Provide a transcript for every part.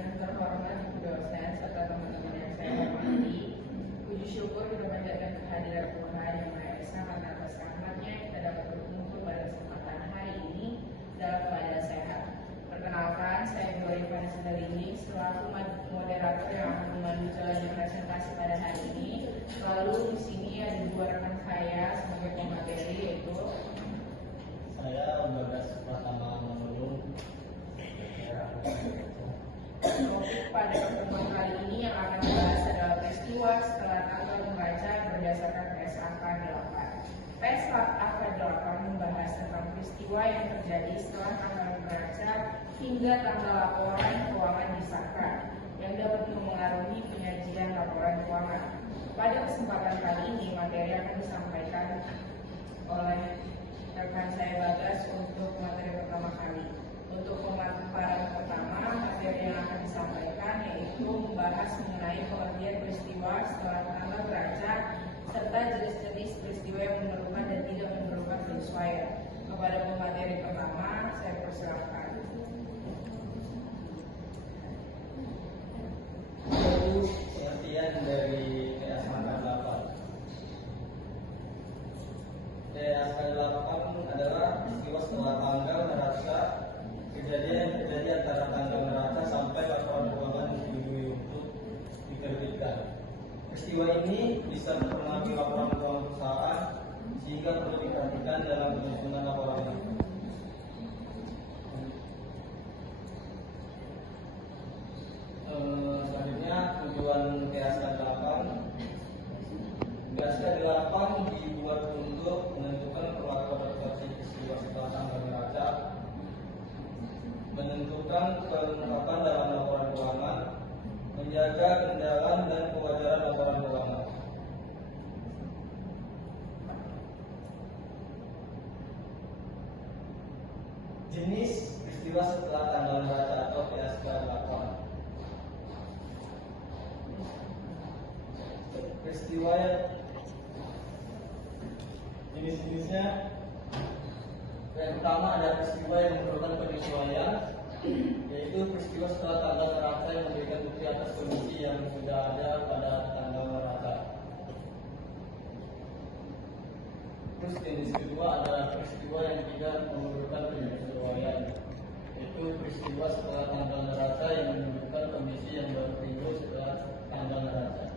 Yang terhormat Ibu dosen serta teman-teman yang saya hormati, puji syukur kita panjatkan kehadiran Tuhan Yang Maha Esa karena atas rahmat-Nya kita dapat berkumpul pada kesempatan hari ini dalam keadaan sehat. Perkenalkan, saya Bu Rifana Sindarini selaku moderator yang akan memandu jalannya presentasi pada hari ini. Lalu di sini ada dua rekan saya sebagai pemateri, yaitu saya Bagas Pratama Manulung. Topik pada pertemuan kali ini yang akan dibahas adalah peristiwa setelah tanggal membaca berdasarkan PSAK 8. PSAK 8 membahas tentang peristiwa yang terjadi setelah tanggal membaca hingga tanggal laporan keuangan disahkan yang dapat mempengaruhi penyajian laporan keuangan. Pada kesempatan kali ini materi akan disampaikan oleh rekan saya Bagas untuk materi pertama kali. Untuk pemaparan pertama, materi yang akan disampaikan yaitu membahas mengenai pengertian peristiwa setelah tanggal beraca serta jenis-jenis peristiwa yang memerlukan dan tidak memerlukan penyesuaian. Kepada pemateri pertama, saya persilakan. Itu pengertian dari PSAK 8. PSAK 8 adalah peristiwa setelah tanggal neraca kejadian antara tanggal neraca sampai laporan keuangan disetujui untuk diterbitkan. Peristiwa ini bisa mempengaruhi laporan keuangan perusahaan sehingga perlu diperhatikan dalam penyusunan laporan itu. Selanjutnya tujuan PSAK 8. PSAK 8 dibuat untuk menentukan perlakuan adaptasi peristiwa setelah tanggal neraca, menentukan kelengkapan dalam laporan keuangan, menjaga kendalaan dan kewajaran laporan keuangan. Jenis peristiwa setelah tanggal neraca atau PSAK 8. Peristiwa jenis-jenisnya, yang pertama ada peristiwa yang memerlukan penyesuaian, yaitu peristiwa setelah tanggal neraca yang memberikan bukti atas kondisi yang sudah ada pada tanggal neraca. Terus jenis kedua adalah peristiwa yang tidak memerlukan penyesuaian, yaitu peristiwa setelah tanggal neraca yang menunjukkan kondisi yang baru timbul setelah tanggal neraca.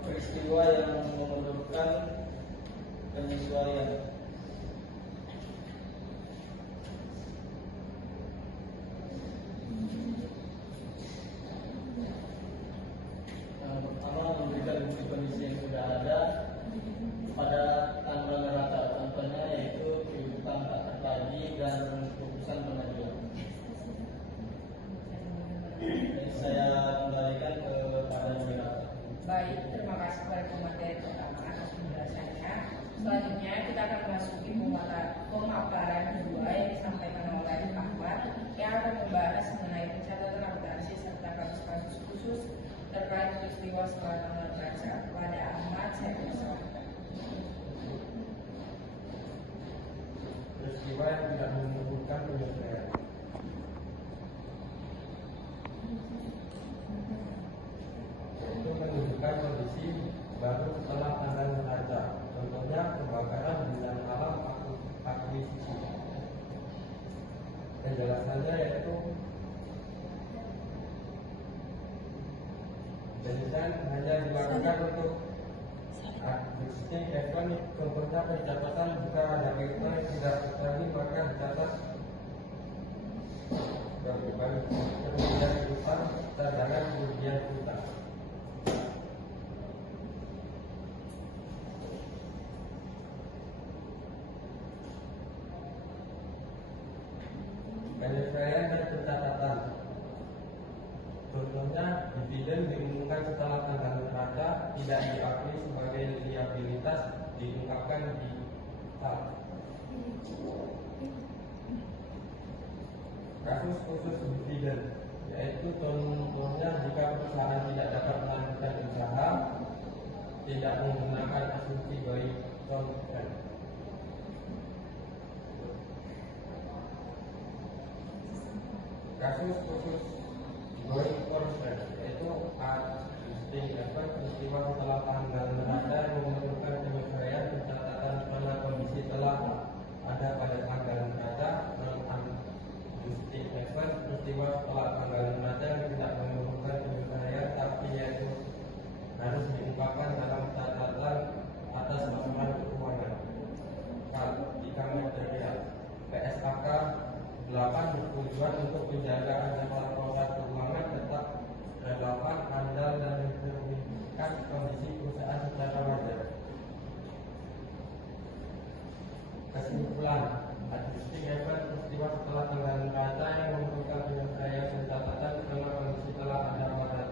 Peristiwa yang memerlukan penyesuaian. Pertama, memberikan bukti kondisi yang sudah ada pada tanggal neraca. Contohnya yaitu kehidupan tak terlagi dan keputusan pengadilan. Jadi saya kembalikan kepada moderator. Baik, terima kasih kepada pemateri pertama atas penjelasannya. Selanjutnya kita akan memasuki pemaparan kedua yang disampaikan oleh Ahmad yang akan membahas mengenai pencatatan akuntansi serta kasus-kasus khusus terkait peristiwa setelah tanggal neraca. Kepada Ahmad, saya persilakan. Peristiwa yang tidak membutuhkan penyesuaian. Itu menunjukkan kondisi baru setelah tanggal neraca. Contohnya kebakaran bidang alam akuisisi. Penjelasannya yaitu penjelasan hanya dilakukan untuk akuisisi elektronik. Contohnya pencatatan jika ada elektronik tidak terjadi maka dicatat kerugian utang cadangan kerugian utang. Penyesuaian dan pencatatan. Contohnya dividen diumumkan setelah tanggal neraca tidak diakui sebagai liabilitas diungkapkan di TAP. Kasus khusus dividen, yaitu contohnya jika perusahaan tidak dapat melanjutkan usaha, tidak menggunakan asumsi by contract. kasus khusus going forward, yaitu adjusting effect peristiwa setelah tanggal neraca yang memerlukan penyesuaian pencatatan mana kondisi telah ada pada tanggal neraca, non-adjusting effect peristiwa setelah tanggal neraca yang tidak memerlukan penyesuaian tapi yaitu harus diungkapkan dalam catatan atas laporan keuangan. Jika material PSAK 8 bertujuan untuk menjaga agar proses keuangan tetap relevan, andal, dan mencerminkan kondisi perusahaan secara wajar. Kesimpulan, adjusting effect peristiwa setelah tanggal neraca yang memerlukan penyesuaian pencatatan karena kondisi telah ada pada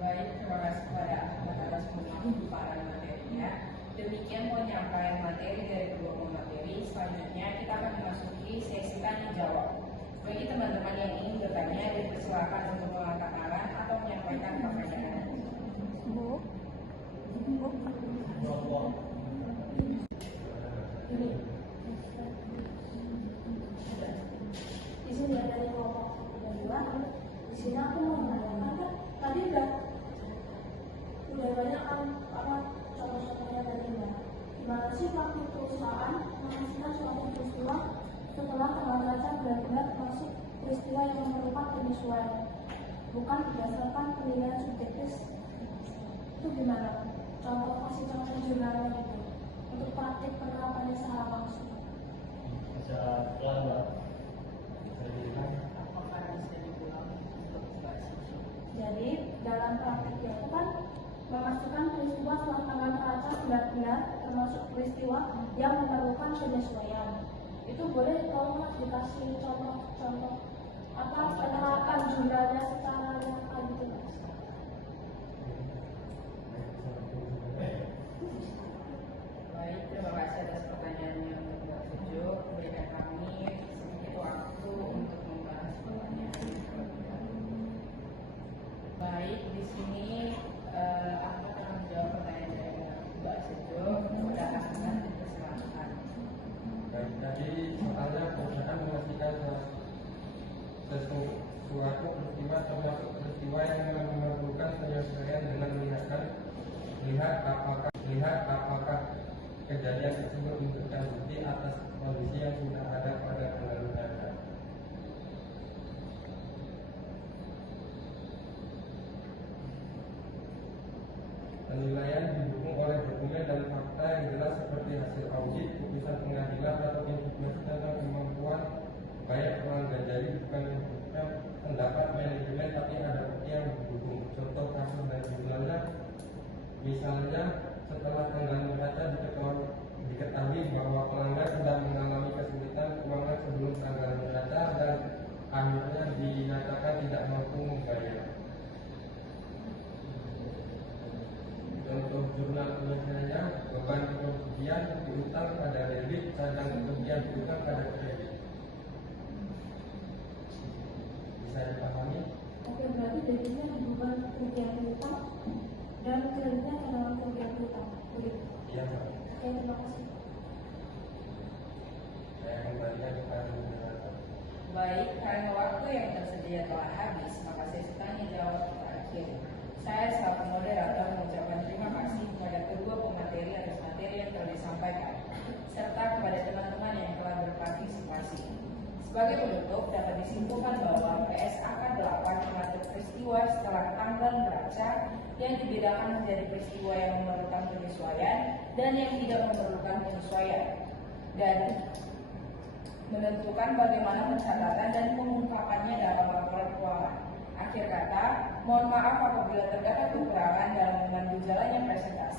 Baik, terima kasih kepada atas pemaparan materinya. Demikian penyampaian materi dari kedua pemateri. Selanjutnya kita akan memasuki sesi tanya jawab. Bagi teman-teman yang ingin bertanya, dipersilakan untuk mengangkat tangan atau menyampaikan pertanyaan. Di sini ada kelompok kedua. Di sini aku mau menanyakan kan tadi udah banyak kan apa contoh-contohnya dari Mbak. Gimana sih waktu perusahaan menghasilkan suatu peristiwa setelah tanggal neraca benar-benar masuk peristiwa yang memerlukan penyesuaian, bukan berdasarkan penilaian subjektif? Itu gimana? Kasih contoh jurnalnya gitu untuk praktik penerapannya secara langsung. Secara pelan, Apakah bisa diulang untuk Mbak Sisi? Jadi dalam praktiknya itu kan memastikan peristiwa setelah tanggal neraca benar-benar termasuk peristiwa yang memerlukan penyesuaian. Itu boleh kalau Mas dikasih contoh-contoh apa penerapan jurnalnya secara nyata gitu Mas? Baik, terima kasih atas pertanyaannya Mbak Sujo. Berikan kami sedikit waktu untuk membahas pertanyaan terlebih dahulu. Baik, di sini aku akan menjawab pertanyaan dari Mbak Sujo. Sudah akan dipersilakan. Baik, jadi soalnya perusahaan memastikan sesuatu peristiwa termasuk peristiwa yang memerlukan penyesuaian dengan melihat apakah kejadian tersebut menunjukkan bukti atas kondisi yang sudah ada pada tanggal neraca. Penilaian didukung oleh dokumen dan fakta yang jelas seperti hasil audit, putusan pengadilan, atau informasi tentang kemampuan bayar pelanggan. Jadi bukan menyebutkan pendapat manajemen, tapi ada bukti yang mendukung. Contoh kasus dan jumlahnya, misalnya setelah tanggal neraca diketahui bahwa pelanggan sedang mengalami kesulitan keuangan sebelum tanggal neraca dan akhirnya dinyatakan tidak mampu membayar. Contoh jurnal penyelesaiannya, beban kerugian diutang pada debit, sedang kerugian diutang pada kredit. Bisa dipahami? Oke, berarti debitnya beban kerugian utang dan kreditnya adalah kerugian utang. Begitu. Iya, Pak. Oke, terima kasih. Saya kembalikan kepada moderator. Baik, karena waktu yang tersedia telah habis, maka sesi tanya jawab terakhir. Saya selaku moderator mengucapkan terima kasih kepada kedua pemateri atas materi yang telah disampaikan, serta kepada teman-teman yang telah berpartisipasi. Sebagai penutup, dapat disimpulkan bahwa PSAK 8 mengatur peristiwa setelah tanggal neraca yang dibedakan menjadi peristiwa yang memerlukan penyesuaian dan yang tidak memerlukan penyesuaian, dan menentukan bagaimana pencatatan dan pengungkapannya dalam laporan keuangan. Akhir kata, mohon maaf apabila terdapat kekurangan dalam memandu jalannya presentasi.